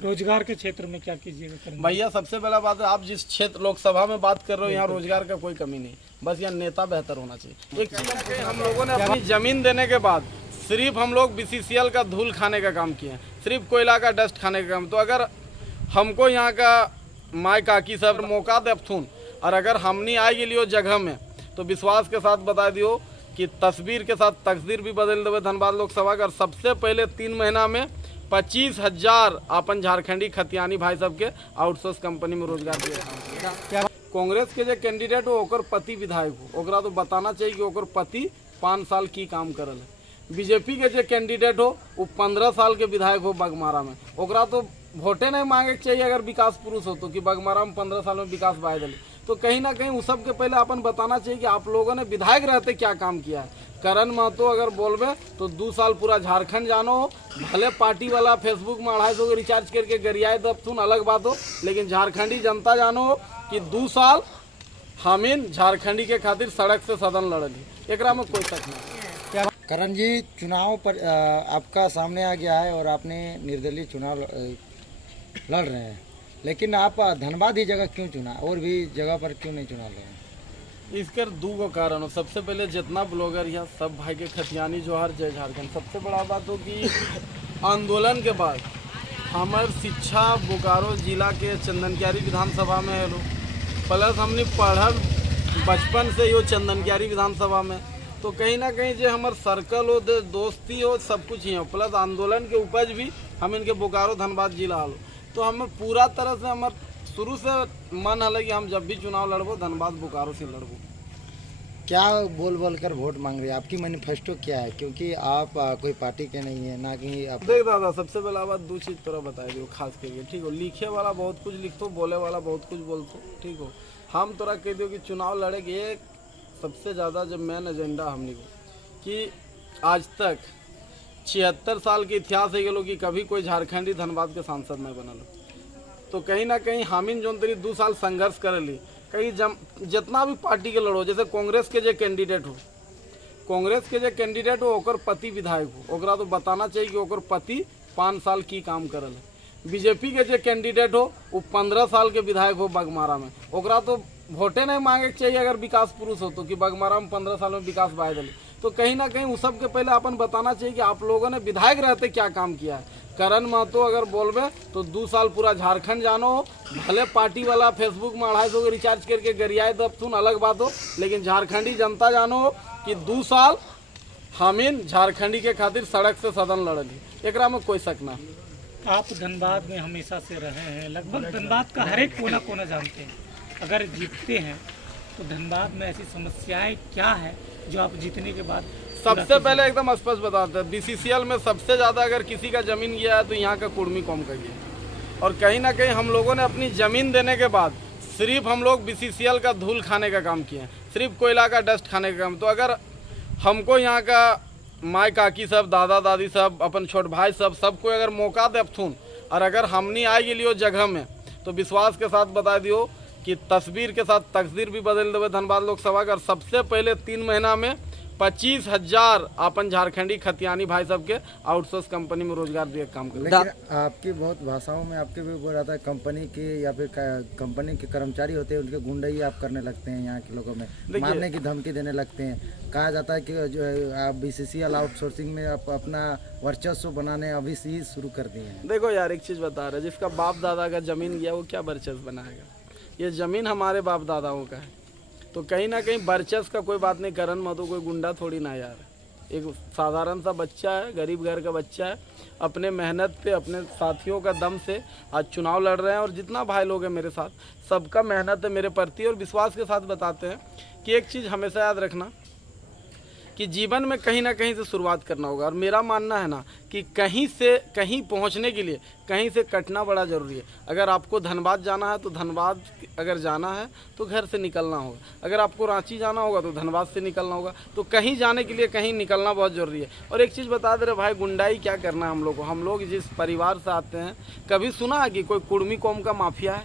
रोजगार के क्षेत्र में क्या कीजिएगा करेंगे? भैया सबसे पहला बात है, आप जिस क्षेत्र लोकसभा में बात कर रहे हो यहाँ रोजगार का कोई कमी नहीं, बस यहाँ नेता बेहतर होना चाहिए। एक चीज हम लोगों ने अपनी जमीन देने के बाद सिर्फ हम लोग BCCL का धूल खाने का काम किए हैं, सिर्फ कोयला का डस्ट खाने का काम। तो अगर हमको यहाँ का माई काकी सब मौका देथुन और अगर हमनी आएगी लियो जगह में, तो विश्वास के साथ बता दियो कि तस्वीर के साथ तकदीर भी बदल देवे धनबाद लोकसभा का। सबसे पहले 3 महीना में 25,000 अपन झारखंडी खतियानी भाई सबके आउटसोर्स कंपनी में रोजगार दिया। कांग्रेस के जो कैंडिडेट हो ओकर पति विधायक हो, ओकरा तो बताना चाहिए कि ओकर पति 5 साल की काम करल है। बीजेपी के जो कैंडिडेट हो वो 15 साल के विधायक हो बगमारा में, ओकरा तो वोटे नहीं मांगे चाहिए अगर विकास पुरुष हो तो, कि बगमारा में 15 साल में विकास बाय दिले। तो कहीं ना कहीं उस सब के पहले अपन बताना चाहिए कि आप लोगों ने विधायक रहते क्या काम किया है। करण महतो अगर बोलबे तो 2 साल पूरा झारखंड जानो हो, भले पार्टी वाला फेसबुक में 250 के रिचार्ज करके गरियाए दबथुन अलग बात हो, लेकिन झारखंडी जनता जानो हो कि 2 साल हमीन झारखंडी के खातिर सड़क से सदन लड़ली, एकरा में कोई शक नहीं। करण जी, चुनाव पर आपका सामने आ गया है और आपने निर्दलीय चुनाव लड़ रहे हैं, लेकिन आप धनबाद ही जगह क्यों चुना, और भी जगह पर क्यों नहीं चुना रहे हैं? इसकर 2 कारण हो। सबसे पहले जितना ब्लॉगर या सब भाई के खतियानी जोहार जय झारखंड। सबसे बड़ा बात हो कि आंदोलन के बाद हमार शिक्षा बोकारो जिला के चंदनकियारी विधानसभा में है लो, प्लस हमने पढ़ल बचपन से ही चंदनकियारी विधानसभा में, तो कहीं ना कहीं जो हमार सर्कल हो दोस्ती हो सब कुछ ही हो, प्लस आंदोलन के उपज भी हम इनके बोकारो धनबाद जिला हो। तो हमें पूरा तरह से हमार शुरू से मन है कि हम जब भी चुनाव लड़बो धनबाद बोकारो से लड़बो। क्या बोल बोल कर वोट मांग रहे हैं, आपकी मैनिफेस्टो क्या है? क्योंकि आप कोई पार्टी के नहीं है ना कि आप। देख दादा, सबसे पहला बात 2 चीज़ तोरा बता दियो खास करके, ठीक हो। लिखे वाला बहुत कुछ लिखतो, बोले वाला बहुत कुछ बोलतो, ठीक हो। हम तोरा कह दियो कि चुनाव लड़ेगे, एक सबसे ज़्यादा जब मेन एजेंडा हमने को कि आज तक 76 साल के इतिहास है कि कभी कोई झारखंडी धनबाद के सांसद नहीं बनल। तो कहीं ना कहीं हामिन जो तेरी 2 साल संघर्ष करेली, कहीं जितना भी पार्टी के लड़ो, जैसे कांग्रेस के जो कैंडिडेट हो ओकर पति विधायक हो, ओकरा तो बताना चाहिए कि ओकर पति 5 साल की काम करल है। बीजेपी के जो कैंडिडेट हो वो 15 साल के विधायक हो बगमारा में, ओकरा तो वोटे नहीं मांगे चाहिए अगर विकास पुरुष हो तो, कि बगमारा में 15 साल में विकास बाय दिले। तो कहीं ना कहीं उस सब के पहले अपन बताना चाहिए कि आप लोगों ने विधायक रहते क्या काम किया है। करण महतो अगर बोलबे तो 2 साल पूरा झारखंड जानो हो, भले पार्टी वाला फेसबुक में 250 के रिचार्ज करके गरियाए दबथुन अलग बात हो, लेकिन झारखंडी जनता जानो हो कि 2 साल हमीन झारखंडी के खातिर सड़क से सदन लड़ली, एकरा में कोई शक ना। आप धनबाद में हमेशा से रहे हैं, लगभग धनबाद का हर एक कोना कोना जानते हैं। अगर जीतते हैं तो धनबाद में ऐसी समस्याएं क्या है जो आप जीतने के बाद? सबसे पहले एकदम स्पष्ट बताते हैं, BCCL में सबसे ज़्यादा अगर किसी का ज़मीन गया है तो यहाँ का कुर्मी कौम का गया। और कहीं ना कहीं हम लोगों ने अपनी ज़मीन देने के बाद सिर्फ हम लोग BCCL का धूल खाने का काम किए हैं, सिर्फ कोयला का डस्ट खाने का काम। तो अगर हमको यहाँ का माई काकी सब, दादा दादी सब, अपन छोट भाई सब, सबको अगर मौका देथुन और अगर हमनी आएगी लियो जगह में, तो विश्वास के साथ बता दियो कि तस्वीर के साथ तकदीर भी बदल देवे धनबाद लोकसभा का। सबसे पहले 3 महीना में 25,000 अपन झारखंडी खतियानी भाई सबके आउटसोर्स कंपनी में रोजगार दिए काम कर। लेकिन आपकी बहुत भाषाओं में आपके भी बोल रहा था कंपनी के या फिर कंपनी के कर्मचारी होते हैं उनके गुंडाई आप करने लगते हैं, यहाँ के लोगों में मारने की धमकी देने लगते हैं। कहा जाता है कि जो आप BCCL आउटसोर्सिंग में आप अपना वर्चस्व बनाने अभी से ही शुरू कर दिए हैं। देखो यार, एक चीज़ बता रहे, जिसका बाप दादा का ज़मीन गया वो क्या वर्चस्व बनाएगा? ये ज़मीन हमारे बाप दादाओं का है, तो कहीं ना कहीं वर्चस्व का कोई बात नहीं। करण महतो कोई गुंडा थोड़ी ना यार, एक साधारण सा बच्चा है, गरीब घर का बच्चा है, अपने मेहनत पे अपने साथियों का दम से आज चुनाव लड़ रहे हैं। और जितना भाई लोग हैं मेरे साथ, सबका मेहनत है मेरे प्रति। और विश्वास के साथ बताते हैं कि एक चीज़ हमेशा याद रखना कि जीवन में कहीं ना कहीं से शुरुआत करना होगा। और मेरा मानना है ना कि कहीं से कहीं पहुंचने के लिए कहीं से कटना बड़ा ज़रूरी है। अगर आपको धनबाद जाना है तो धनबाद अगर जाना है तो घर से निकलना होगा, अगर आपको रांची जाना होगा तो धनबाद से निकलना होगा। तो कहीं जाने के लिए कहीं निकलना बहुत ज़रूरी है। और एक चीज़ बता दे रहे भाई, गुंडाई क्या करना है हम लोग को। हम लोग जिस परिवार से आते हैं, कभी सुना है कि कोई कुर्मी कौम का माफिया है?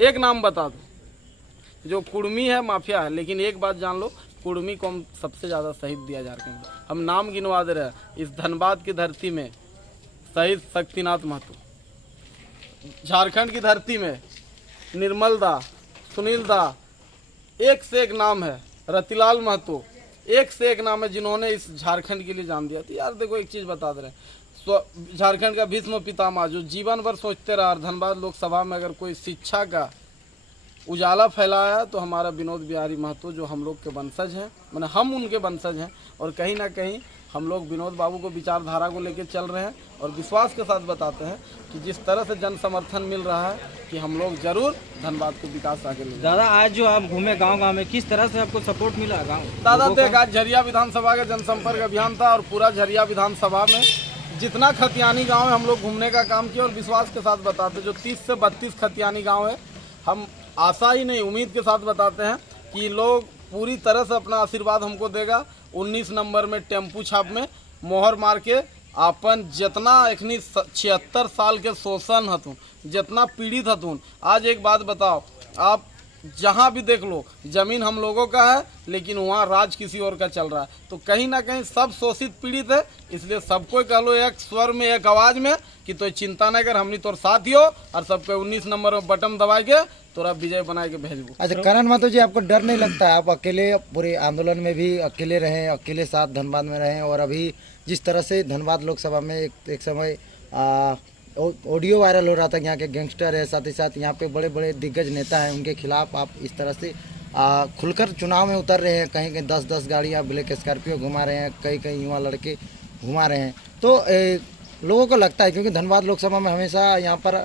एक नाम बता दो जो कुर्मी है माफिया है। लेकिन एक बात जान लो, कुर्मी को सबसे ज़्यादा शहीद दिया झारखंड। हम नाम गिनवा दे रहे हैं इस धनबाद की धरती में, शहीद शक्तिनाथ महतो, झारखंड की धरती में निर्मल दा, सुनील दा, एक से एक नाम है, रतिलाल महतो, एक से एक नाम है जिन्होंने इस झारखंड के लिए जान दिया। तो यार देखो एक चीज़ बता दे रहे हैं, झारखंड का भीष्म पितामह जो जीवन भर सोचते रहा, धनबाद लोकसभा में अगर कोई शिक्षा का उजाला फैलाया तो हमारा विनोद बिहारी महतो जो हम लोग के वंशज हैं, माने हम उनके वंशज हैं, और कहीं ना कहीं हम लोग विनोद बाबू को विचारधारा को लेकर चल रहे हैं और विश्वास के साथ बताते हैं कि जिस तरह से जन समर्थन मिल रहा है कि हम लोग जरूर धनबाद को विकास आगे ले। दादा आज जो आप घूमे गांव-गांव में, किस तरह से आपको सपोर्ट मिला गांव? दादा देख, आज झरिया विधानसभा का जनसंपर्क अभियान था और पूरा झरिया विधानसभा में जितना खतियानी गाँव है हम लोग घूमने का काम किया और विश्वास के साथ बताते जो 30 से 32 खतियानी गाँव है, हम आशा ही नहीं उम्मीद के साथ बताते हैं कि लोग पूरी तरह से अपना आशीर्वाद हमको देगा। 19 नंबर में टेम्पू छाप में मोहर मार के अपन जितना एखनी 76 साल के शोषण हतुन, जितना पीड़ित हतुन, आज एक बात बताओ, आप जहाँ भी देख लो जमीन हम लोगों का है लेकिन वहाँ राज किसी और का चल रहा है। तो कहीं ना कहीं सब शोषित पीड़ित है, इसलिए सबको कह लो एक स्वर में एक आवाज़ में कि तो चिंता न कर, हमनी तोर साथ ही हो और सबको 19 नंबर में बटन दबा के तोरा विजय बना के भेजबो। अच्छा करण महतो जी, आपको डर नहीं लगता? आप अकेले पूरे आंदोलन में भी अकेले रहे, अकेले साथ धनबाद में रहे, और अभी जिस तरह से धनबाद लोकसभा में एक समय ऑडियो वायरल हो रहा था, यहाँ के गैंगस्टर है, साथ ही साथ यहाँ पे बड़े बड़े दिग्गज नेता हैं, उनके खिलाफ आप इस तरह से खुलकर चुनाव में उतर रहे हैं, कहीं कहीं 10-10 गाड़ियाँ ब्लैक स्कॉर्पियो घुमा रहे हैं, कई कई युवा लड़के घुमा रहे हैं, तो लोगों को लगता है क्योंकि धनबाद लोकसभा में हमेशा यहाँ पर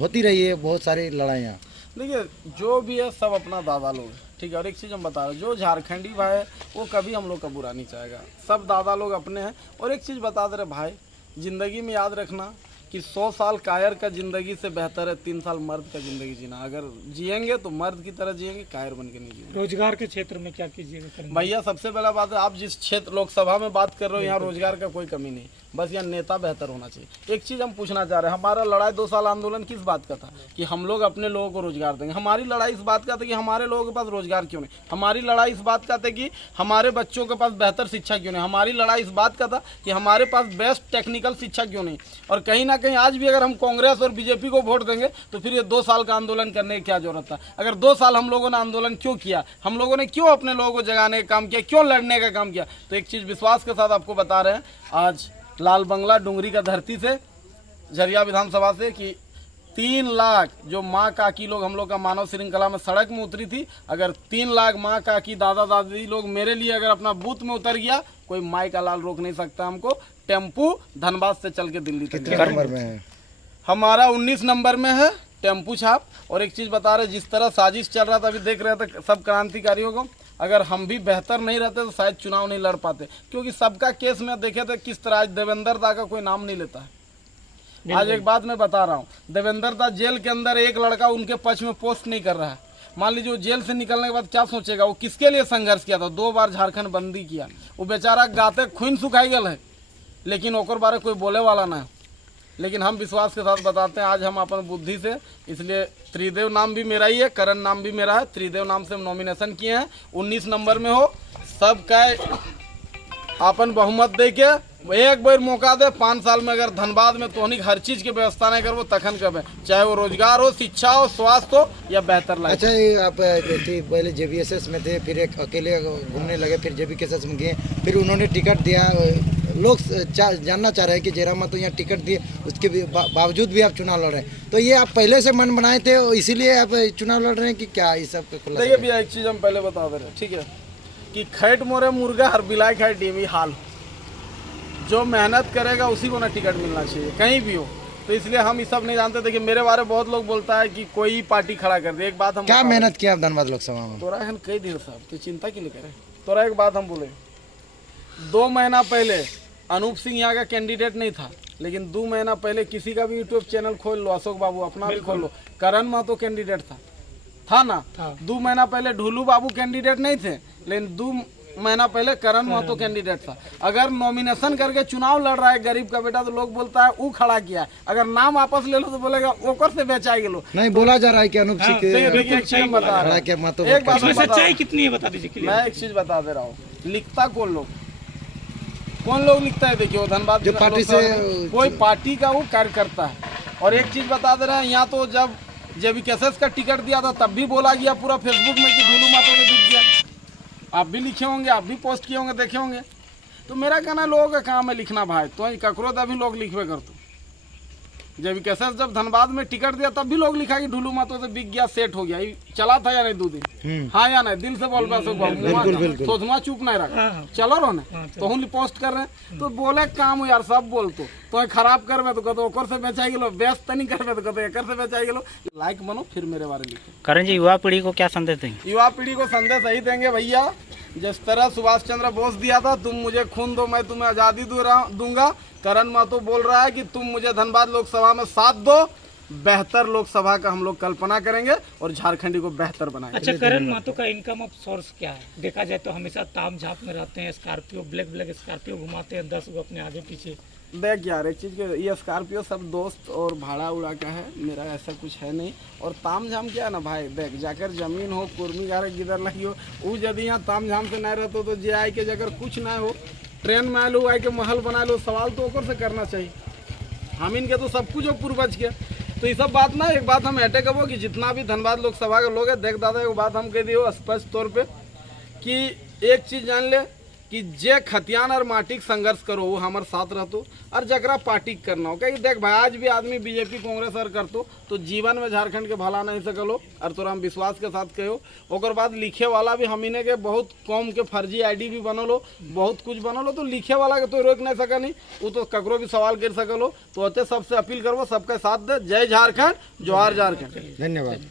होती रही है बहुत सारी लड़ाइयाँ। देखिए जो भी है सब अपना दादा लोग, ठीक है। और एक चीज़ हम बता रहे हैं, जो झारखंडी भाई है वो कभी हम लोग का बुरा नहीं चाहेगा, सब दादा लोग अपने हैं। और एक चीज़ बता दे रहे भाई, ज़िंदगी में याद रखना कि 100 साल कायर का ज़िंदगी से बेहतर है 3 साल मर्द का ज़िंदगी जीना। अगर जिएंगे तो मर्द की तरह जिएंगे, कायर बन के नहीं जिएंगे। रोजगार के क्षेत्र में क्या कीजिएगा? भैया सबसे पहला बात है, आप जिस क्षेत्र लोकसभा में बात कर रहे हो यहाँ रोजगार का कोई कमी नहीं, बस यहाँ नेता बेहतर होना चाहिए। एक चीज़ हम पूछना चाह रहे हैं, हमारा लड़ाई 2 साल आंदोलन किस बात का था कि हम लोग अपने लोगों को रोजगार देंगे। हमारी लड़ाई इस बात का था कि हमारे लोगों के पास रोजगार क्यों नहीं, हमारी लड़ाई इस बात का था कि हमारे बच्चों के पास बेहतर शिक्षा क्यों नहीं, हमारी लड़ाई इस बात का था कि हमारे पास बेस्ट टेक्निकल शिक्षा क्यों नहीं। और कहीं ना कहीं आज भी अगर हम कांग्रेस और बीजेपी को वोट देंगे तो फिर ये 2 साल का आंदोलन करने की क्या जरूरत था? अगर 2 साल हम लोगों ने आंदोलन क्यों किया, हम लोगों ने क्यों अपने लोगों को जगाने का काम किया, क्यों लड़ने का काम किया? तो एक चीज़ विश्वास के साथ आपको बता रहे हैं, आज लाल बंगला डुंगरी का धरती से, झरिया विधानसभा से, कि 3 लाख जो माँ काकी लोग हम लोग का मानव श्रृंखला में सड़क में उतरी थी, अगर 3 लाख माँ काकी दादा दादी लोग मेरे लिए अगर अपना बूथ में उतर गया, कोई माई का लाल रोक नहीं सकता हमको। टेम्पू धनबाद से चल के दिल्ली तक। कितने नंबर में है? हमारा 19 नंबर में है टेम्पू छाप। और एक चीज़ बता रहे, जिस तरह साजिश चल रहा था, अभी देख रहे थे सब क्रांतिकारियों को, अगर हम भी बेहतर नहीं रहते तो शायद चुनाव नहीं लड़ पाते, क्योंकि सबका केस में देखे थे किस तरह। आज देवेंद्र दा का कोई नाम नहीं लेता है। आज एक बात मैं बता रहा हूँ, देवेंद्र दा जेल के अंदर एक लड़का उनके पक्ष में पोस्ट नहीं कर रहा है। मान लीजिए वो जेल से निकलने के बाद क्या सोचेगा, वो किसके लिए संघर्ष किया था, 2 बार झारखंड बंदी किया, वो बेचारा गाते खून सुखाई गल है, लेकिन ओकर बारे कोई बोले वाला ना है। लेकिन हम विश्वास के साथ बताते हैं, आज हम अपन बुद्धि से, इसलिए त्रिदेव नाम भी मेरा ही है, करण नाम भी मेरा है, त्रिदेव नाम से हम नॉमिनेशन किए हैं। 19 नंबर में हो, सबका अपन बहुमत दे के एक बार मौका दे। 5 साल में अगर धनबाद में तोहनी हर चीज़ की व्यवस्था नहीं करवो तखन कब, चाहे वो रोजगार हो, शिक्षा हो, स्वास्थ्य हो या बेहतर लाइफ। अच्छा, ये आप पहले JBSS में थे, फिर एक अकेले घूमने लगे, फिर JBKSS में गए, फिर उन्होंने टिकट दिया। लोग जानना चाह रहे हैं कि जयराम महतो यहाँ टिकट दिए, उसके बावजूद भी आप चुनाव लड़ रहे हैं, तो ये आप पहले से मन बनाए थे इसीलिए आप चुनाव लड़ रहे हैं कि क्या? ये सब खुला देखिए भैया, एक चीज़ हम पहले बता दे रहे हैं, ठीक है, कि खैट मोरे मुर्गा हर बिलाई खाए टीवी हाल, जो मेहनत करेगा उसी को ना टिकट मिलना चाहिए कहीं भी हो। तो इसलिए हम ये सब नहीं जानते थे कि मेरे बारे में बहुत लोग बोलता है कि कोई पार्टी खड़ा कर दे। एक बात हम क्या मेहनत किया आप धनबाद लोकसभा में? तोरा एहन कई दिन साहब, तो चिंता के लिए करे। तोरा एक बात हम बोले, 2 महीना पहले अनूप सिंह यहाँ का कैंडिडेट नहीं था, लेकिन 2 महीना पहले किसी का भी यूट्यूब चैनल खोल लो, अशोक बाबू अपना भी खोल लो, करण महतो कैंडिडेट था ना। 2 महीना पहले ढुलू बाबू कैंडिडेट नहीं थे, लेकिन 2 महीना पहले करण महतो कैंडिडेट था। अगर नॉमिनेशन करके चुनाव लड़ रहा है गरीब का बेटा, तो लोग बोलता है वो खड़ा किया है, अगर नाम वापस ले लो तो बोलेगा ओकर से बेचाई गेलो। नहीं बोला जा रहा है कि अनूप सिंह एक बात सच्चाई कितनी है बता दीजिए। मैं एक चीज बता दे रहा हूँ, लिखता कौन लोग लिखता है? देखिए, धनबाद जो पार्टी से कोई पार्टी का वो कार्यकर्ता है, और एक चीज़ बता दे रहे हैं, यहाँ तो जब JBKSS का टिकट दिया था तब भी बोला गया पूरा फेसबुक में कि ढुलू मातो के दिख गया। आप भी लिखे होंगे, आप भी पोस्ट किए होंगे, देखे होंगे। तो मेरा कहना लोगों का काम है लिखना भाई, तो ककरो तो अभी लोग लिखवे कर तो JBKSS जब धनबाद में टिकट दिया तब भी लोग लिखा कि ढुलू मातो से बिक गया, सेट हो गया। चला था या नहीं 2 दिन? हाँ या नहीं? दिल से बोल बस सोचना, चुप नहीं रखा, चलो रो ने तो हम पोस्ट कर रहे हैं। तो बोले काम हो यार, सब बोल तो खराब करवे तो कहते ओकर से बेचाई गेलो, व्यस्त नहीं करवे तो कहते एकर से बेचाई गेलो। लाइक बनो फिर मेरे बारे में लिखो। करण जी, युवा पीढ़ी को क्या संदेश देंगे? युवा पीढ़ी को संदेश यही देंगे भैया, जिस तरह सुभाष चंद्र बोस दिया था, तुम मुझे खून दो मैं तुम्हें आज़ादी दूंगा, करण महतो बोल रहा है कि तुम मुझे धनबाद लोकसभा में साथ दो, बेहतर लोकसभा का हम लोग कल्पना करेंगे और झारखंडी को बेहतर बनाएंगे। अच्छा, करण महतो का इनकम ऑफ सोर्स क्या है? देखा जाए तो हमेशा ताम झाप में रहते हैं, स्कॉर्पियो ब्लैक स्कॉर्पियो घुमाते हैं 10 गो अपने आगे पीछे। देख यार एक चीज़ के, ये स्कॉर्पियो सब दोस्त और भाड़ा उड़ा का है, मेरा ऐसा कुछ है नहीं। और ताम झाम क्या है ना भाई, देख जाकर जमीन हो, कुर्मी गारे गिदर लगी हो, वो यदि यहाँ ताम झाम से नहीं रहते तो जे आई के जगह कुछ ना हो, ट्रेन में आए लो, आई के महल बना लो, सवाल तो ओकर से करना चाहिए। हम इनके तो सब कुछ हो पूर्वज के, तो ये सब बात ना, एक बात हम हटे कबो कि जितना भी धनबाद लोकसभा के लोग है, देख दादा एक बात हम कह दियो स्पष्ट तौर पे कि एक चीज़ जान ले कि जे खतियान और माटी संघर्ष करो वो हमारे साथ रहतो, और जकरा पार्टी करना हो। कहीं देख भाई, आज भी आदमी बीजेपी कांग्रेस और करतो तो जीवन में झारखंड के भला नहीं सकलो, और तोरा हम विश्वास के साथ कहो। ओकर बाद लिखे वाला भी हमीने के बहुत कौम के फर्जी ID भी बनलो, बहुत कुछ बनलो, तो लिखे वाला के तो रोक नहीं सका नहीं, वो तो ककरो भी सवाल कर सकलो। तो अते सबसे अपील करबो, सबके साथ दे। जय झारखंड, जोहार झारखंड। धन्यवाद।